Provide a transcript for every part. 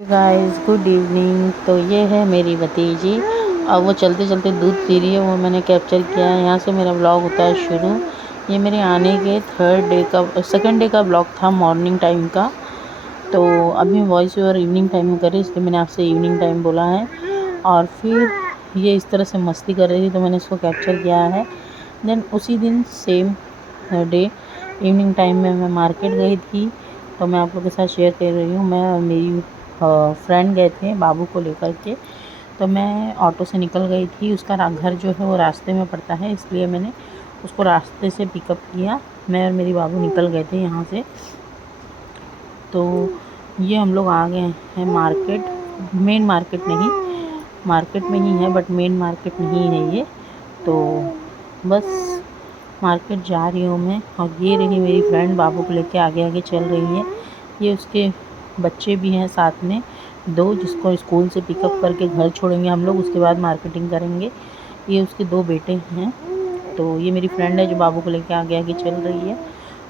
Guys good evening. तो ये है मेरी भतीजी और वो चलते चलते दूध पी रही है, वो मैंने कैप्चर किया है। यहाँ से मेरा ब्लॉग होता है शुरू। ये मेरे आने के सेकंड डे का ब्लॉग था, मॉर्निंग टाइम का। तो अभी वॉइस ओवर इवनिंग टाइम में करी, इसलिए मैंने आपसे इवनिंग टाइम बोला है। और फिर ये इस तरह से मस्ती कर रही थी तो मैंने इसको कैप्चर किया है। देन उसी दिन सेम डे इवनिंग टाइम में मैं मार्केट गई थी, तो मैं आप लोगों के साथ शेयर कर रही हूँ। मैं और मेरी फ्रेंड गए थे बाबू को लेकर के। तो मैं ऑटो से निकल गई थी, उसका घर जो है वो रास्ते में पड़ता है, इसलिए मैंने उसको रास्ते से पिकअप किया। मैं और मेरी बाबू निकल गए थे यहाँ से। तो ये हम लोग आ गए हैं मार्केट। मेन मार्केट नहीं, मार्केट में ही है बट मेन मार्केट नहीं है ये। तो बस मार्केट जा रही हूँ मैं। और ये रही मेरी फ्रेंड, बाबू को लेके आगे आगे चल रही है। ये उसके बच्चे भी हैं साथ में दो, जिसको स्कूल से पिकअप करके घर छोड़ेंगे हम लोग, उसके बाद मार्केटिंग करेंगे। ये उसके दो बेटे हैं। तो ये मेरी फ्रेंड है जो बाबू को लेके आगे आगे चल रही है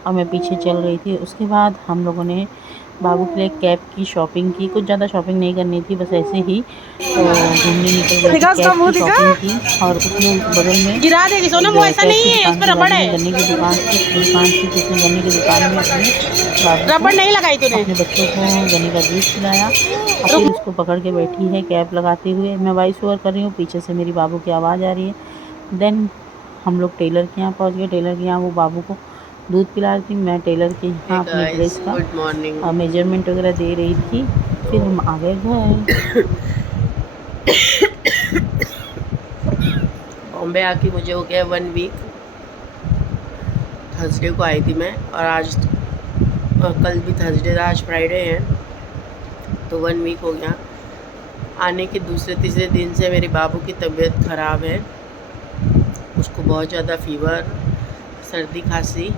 और मैं पीछे चल रही थी। उसके बाद हम लोगों ने बाबू के लिए कैप की शॉपिंग की। कुछ ज़्यादा शॉपिंग नहीं करनी थी, बस ऐसे ही तो घूमने निकल गए थे। कैप की शॉपिंग की और उसमें बगल में गिरा देगी सोनम, वो जो ऐसा कैप नहीं की है, उस दुकान पर के रबड़ बाजू में है। गन्ने की दुकान थी, तो उसने गन्ने की दुकान में अपने बाबू को, रबड़ नहीं लगाई तूने। अपने बच्चों को गन्ने का जूस पिलाया और फिर उसको पकड़ के बैठी है कैप लगाते हुए। मैं वॉइस ओवर कर रही हूँ, पीछे से मेरी बाबू की आवाज़ आ रही है। देन हम लोग टेलर के यहाँ पहुँच गए। टेलर के यहाँ वो बाबू को दूध पिला रही थी, मैं टेलर के यहाँ अपनी ड्रेस का गुड मॉर्निंग। मेजरमेंट वगैरह दे रही थी। फिर हम आ गए घर। बॉम्बे आके मुझे हो गया 1 वीक। थर्सडे को आई थी मैं, और आज और कल भी थर्सडे था, आज फ्राइडे है, तो 1 वीक हो गया। आने के दूसरे तीसरे दिन से मेरे बाबू की तबीयत ख़राब है। उसको बहुत ज़्यादा फीवर, सर्दी खांसी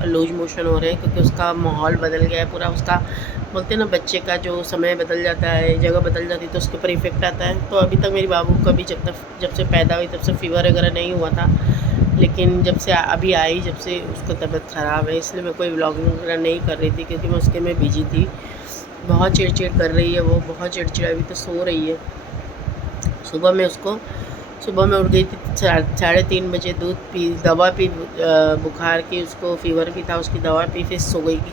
और लूज मोशन हो रहे हैं, क्योंकि उसका माहौल बदल गया है पूरा। उसका बोलते हैं ना, बच्चे का जो समय बदल जाता है, जगह बदल जाती है, तो उसके ऊपर इफेक्ट आता है। तो अभी तक मेरी बाबू का भी जब से पैदा हुई तब से फीवर वगैरह नहीं हुआ था, लेकिन जब से अभी आई, जब से उसको तबीयत ख़राब है, इसलिए मैं कोई व्लॉगिंग वगैरह नहीं कर रही थी, क्योंकि मैं उसके में बिजी थी। बहुत चिड़चिड़ कर रही है वो, बहुत चिड़चिड़, अभी तो सो रही है। सुबह में उठ गई थी 3:30 बजे, दूध पी, दवा पी, बुखार की, उसको फीवर भी था, उसकी दवा पी, फिर सो गई थी।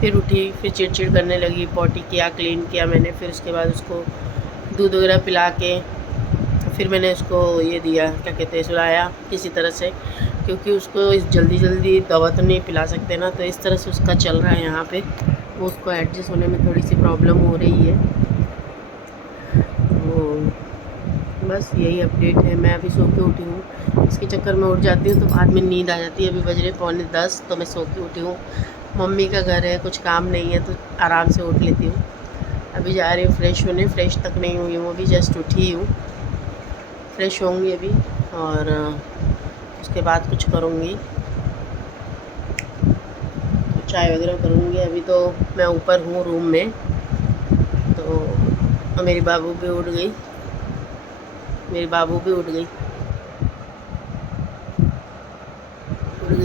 फिर उठी, फिर चिड़चिड़ करने लगी, पॉटी किया, क्लीन किया मैंने। फिर उसके बाद उसको दूध वगैरह पिला के फिर मैंने उसको ये दिया, क्या कहते हैं, सुलाया किसी तरह से, क्योंकि उसको इस जल्दी दवा तो नहीं पिला सकते ना। तो इस तरह से उसका चल रहा है यहाँ पे। वो उसको एडजस्ट होने में थोड़ी सी प्रॉब्लम हो रही है। तो बस यही अपडेट है। मैं अभी सो के उठी हूँ, इसके चक्कर में उठ जाती हूँ तो बाद में नींद आ जाती है। अभी बज रहे 9:45, तो मैं सो के उठी हूँ। मम्मी का घर है, कुछ काम नहीं है, तो आराम से उठ लेती हूँ। अभी जा रही हूँ फ्रेश होने, फ्रेश तक नहीं हुई हूँ, अभी जस्ट उठी हूँ। फ्रेश होंगी अभी और उसके बाद कुछ करूँगी, चाय वगैरह करूँगी। अभी तो मैं ऊपर हूँ रूम में। तो मेरी बाबू भी उठ गई,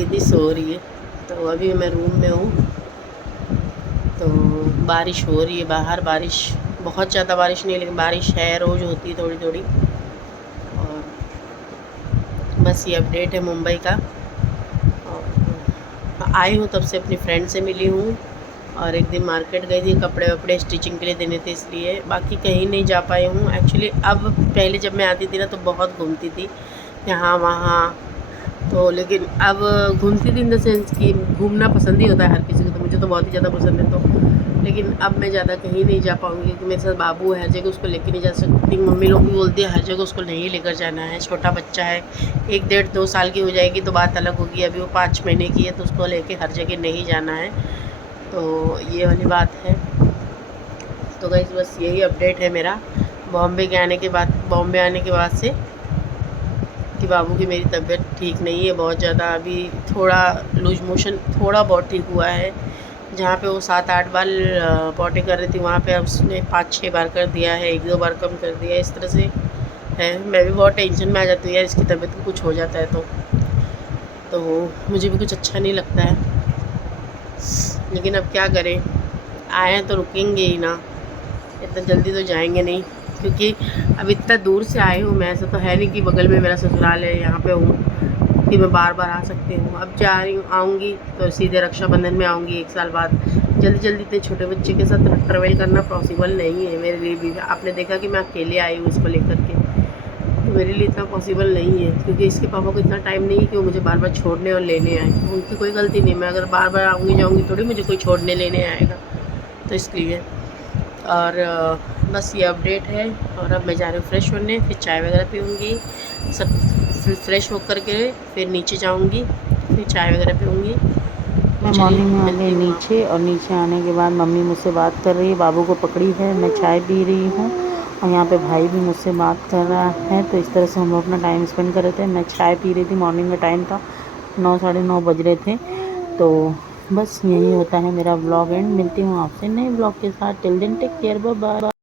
थी, सो रही है। तो अभी मैं रूम में हूँ। तो बारिश हो रही है बाहर, बारिश बहुत ज़्यादा बारिश नहीं, लेकिन बारिश है, रोज़ होती है थोड़ी थोड़ी। और बस ये अपडेट है मुंबई का। और आई हूँ तब से अपनी फ्रेंड से मिली हूँ, और एक दिन मार्केट गई थी, कपड़े वपड़े स्टिचिंग के लिए देने थे, इसलिए बाकी कहीं नहीं जा पाई हूँ एक्चुअली। अब पहले जब मैं आती थी ना, तो बहुत घूमती थी यहाँ वहाँ, तो लेकिन अब घूमती थी इन द सेंस कि घूमना पसंद ही होता है हर किसी को, तो मुझे तो बहुत ही ज़्यादा पसंद है। तो लेकिन अब मैं ज़्यादा कहीं नहीं जा पाऊँगी, क्योंकि मेरे साथ बाबू है, हर जगह उसको लेके नहीं जा सकती। मम्मी लोग भी बोलती है हर जगह उसको नहीं लेकर जाना है, छोटा बच्चा है, 1 डेढ़ 2 साल की हो जाएगी तो बात अलग होगी। अभी वो 5 महीने की है, तो उसको लेके हर जगह नहीं जाना है। तो ये वाली बात है। तो गाइस बस यही अपडेट है मेरा बॉम्बे आने के बाद से, कि बाबू की मेरी तबीयत ठीक नहीं है बहुत ज़्यादा। अभी थोड़ा लूज मोशन थोड़ा बहुत ठीक हुआ है। जहाँ पे वो 7-8 बार पॉटी कर रही थी, वहाँ पे अब उसने 5-6 बार कर दिया है, 1-2 बार कम कर दिया है, इस तरह से है। मैं भी बहुत टेंशन में आ जाती हूँ यार, इसकी तबीयत को कुछ हो जाता है तो मुझे भी कुछ अच्छा नहीं लगता है। लेकिन अब क्या करें, आए हैं तो रुकेंगे ही ना। इतना जल्दी तो जाएंगे नहीं, क्योंकि अब इतना दूर से आए हूँ मैं, ऐसा तो है नहीं कि बगल में मेरा ससुराल है यहाँ पे हूँ कि मैं बार बार आ सकती हूँ। अब जा रही हूँ, आऊँगी तो सीधे रक्षाबंधन में आऊँगी 1 साल बाद। जल्दी जल्दी इतने छोटे बच्चे के साथ ट्रेवल करना पॉसिबल नहीं है मेरे लिए भी। आपने देखा कि मैं अकेले आई हूँ इसको लेकर के, तो मेरे लिए इतना पॉसिबल नहीं है, क्योंकि इसके पापा को इतना टाइम नहीं है कि वो मुझे बार बार छोड़ने और लेने आए। उनकी कोई गलती नहीं, मैं अगर बार बार आऊँगी जाऊँगी थोड़ी मुझे कोई छोड़ने लेने आएगा, तो इसलिए। और बस ये अपडेट है। और अब मैं जा रही हूँ फ्रेश होने, फिर चाय वगैरह पीऊँगी, सब फिर फ्रेश होकर के फिर नीचे जाऊँगी, फिर चाय वगैरह पीऊँगी। मैं तो चलिए मॉर्निंग में आ गई मिलती हूँ नीचे, और नीचे आने के बाद मम्मी मुझसे बात कर रही है, बाबू को पकड़ी है, मैं चाय पी रही हूँ, और यहाँ पे भाई भी मुझसे बात कर रहा है। तो इस तरह से हम लोग अपना टाइम स्पेंड कर रहे थे। मैं चाय पी रही थी, मॉर्निंग का टाइम था, 9 साढ़े 9 बज रहे थे। तो बस यही होता है मेरा व्लॉग एंड। मिलती हूँ आपसे नए व्लॉग के साथ। Till then take care, bye bye.